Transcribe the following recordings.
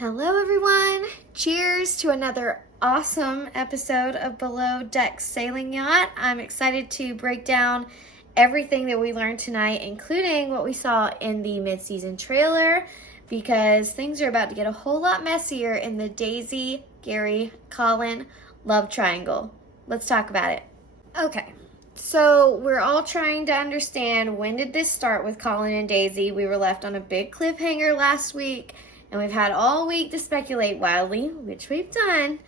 Hello everyone! Cheers to another awesome episode of Below Deck Sailing Yacht. I'm excited to break down everything that we learned tonight, including what we saw in the mid-season trailer, because things are about to get a whole lot messier in the Daisy, Gary, Colin love triangle. Let's talk about it. Okay, so we're all trying to understand, when did this start with Colin and Daisy? We were left on a big cliffhanger last week, and we've had all week to speculate wildly, which we've done,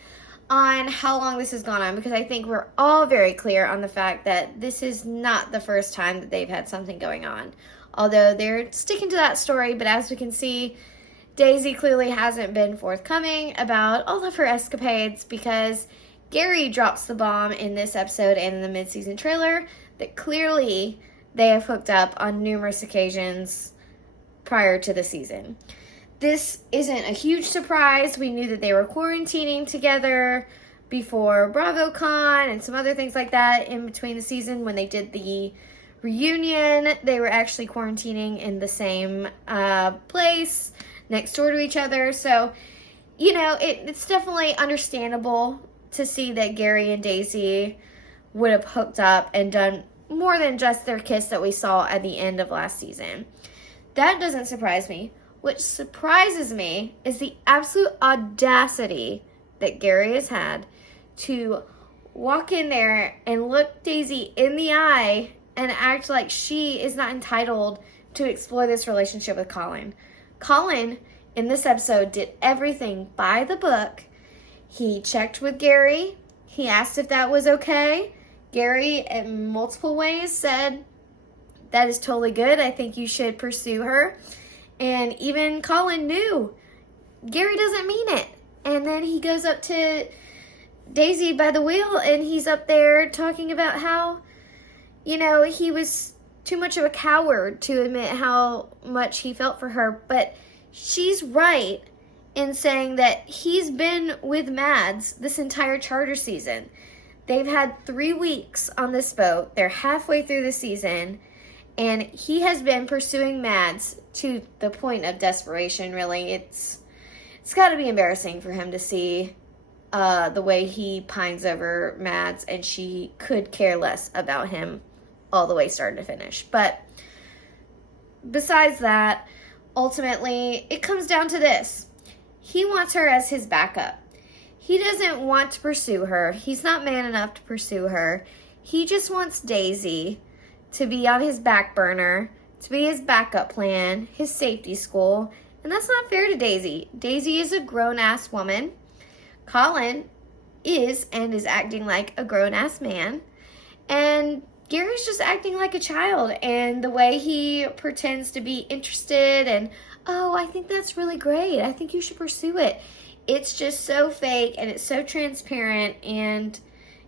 on how long this has gone on, because I think we're all very clear on the fact that this is not the first time that they've had something going on. Although they're sticking to that story, but as we can see, Daisy clearly hasn't been forthcoming about all of her escapades, because Gary drops the bomb in this episode and in the mid-season trailer that clearly they have hooked up on numerous occasions prior to the season. This isn't a huge surprise. We knew that they were quarantining together before BravoCon and some other things like that in between the season. When they did the reunion, they were actually quarantining in the same place next door to each other. So, you know, it's definitely understandable to see that Gary and Daisy would have hooked up and done more than just their kiss that we saw at the end of last season. That doesn't surprise me. What surprises me is the absolute audacity that Gary has had to walk in there and look Daisy in the eye and act like she is not entitled to explore this relationship with Colin. Colin, in this episode, did everything by the book. He checked with Gary. He asked if that was okay. Gary, in multiple ways, said, "That is totally good. I think you should pursue her." And even Colin knew Gary doesn't mean it. And then he goes up to Daisy by the wheel and he's up there talking about how, you know, he was too much of a coward to admit how much he felt for her. But she's right in saying that he's been with Mads this entire charter season. They've had 3 weeks on this boat. They're halfway through the season. And he has been pursuing Mads to the point of desperation, really. It's got to be embarrassing for him to see the way he pines over Mads, and she could care less about him all the way start to finish. But besides that, ultimately, it comes down to this. He wants her as his backup. He doesn't want to pursue her. He's not man enough to pursue her. He just wants Daisy to be on his back burner, to be his backup plan, his safety school. And that's not fair to Daisy. Daisy is a grown-ass woman. Colin is and is acting like a grown-ass man. And Gary's just acting like a child. And the way he pretends to be interested and, "Oh, I think that's really great. I think you should pursue it." It's just so fake and it's so transparent. And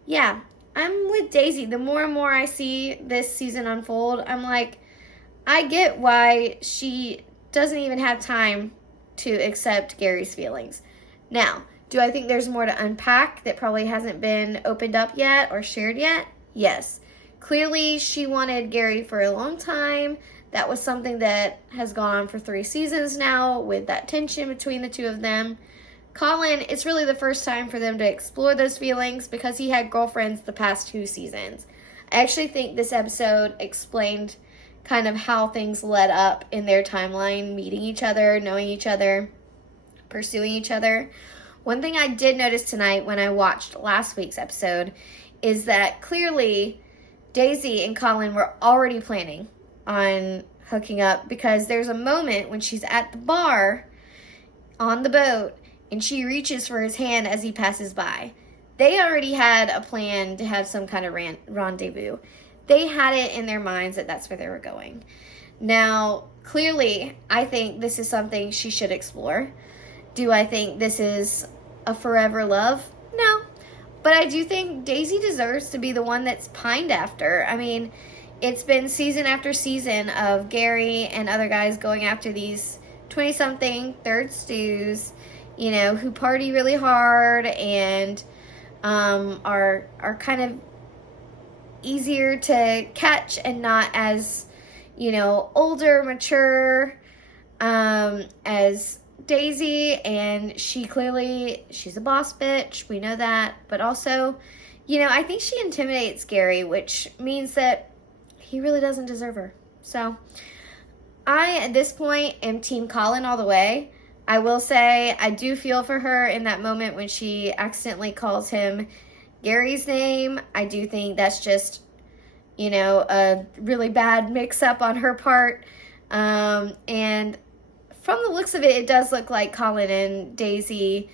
yeah, I'm with Daisy. The more and more I see this season unfold, I'm like, I get why she doesn't even have time to accept Gary's feelings. Now, do I think there's more to unpack that probably hasn't been opened up yet or shared yet? Yes. Clearly, she wanted Gary for a long time. That was something that has gone on for 3 seasons now, with that tension between the two of them. Colin, it's really the first time for them to explore those feelings because he had girlfriends the past 2 seasons. I actually think this episode explained kind of how things led up in their timeline, meeting each other, knowing each other, pursuing each other. One thing I did notice tonight when I watched last week's episode is that clearly Daisy and Colin were already planning on hooking up, because there's a moment when she's at the bar on the boat and she reaches for his hand as he passes by. They already had a plan to have some kind of rendezvous. They had it in their minds that that's where they were going. Now, clearly, I think this is something she should explore. Do I think this is a forever love? No. But I do think Daisy deserves to be the one that's pined after. I mean, it's been season after season of Gary and other guys going after these 20-something third stews, you know, who party really hard and are kind of easier to catch and not as, you know, older, mature, as Daisy, and she's a boss bitch. We know that. But also, I think she intimidates Gary, which means that he really doesn't deserve her. So I, at this point, am Team Colin all the way. I will say I do feel for her in that moment when she accidentally calls him Gary's name. I do think that's just, a really bad mix-up on her part. And from the looks of it, it does look like Colin and Daisy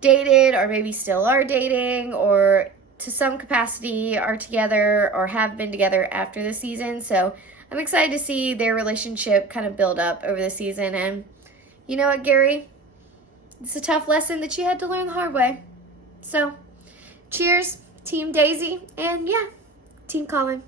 dated, or maybe still are dating, or to some capacity are together or have been together after the season. So I'm excited to see their relationship kind of build up over the season. And you know what, Gary? It's a tough lesson that you had to learn the hard way. So cheers, Team Daisy, and yeah, Team Colin.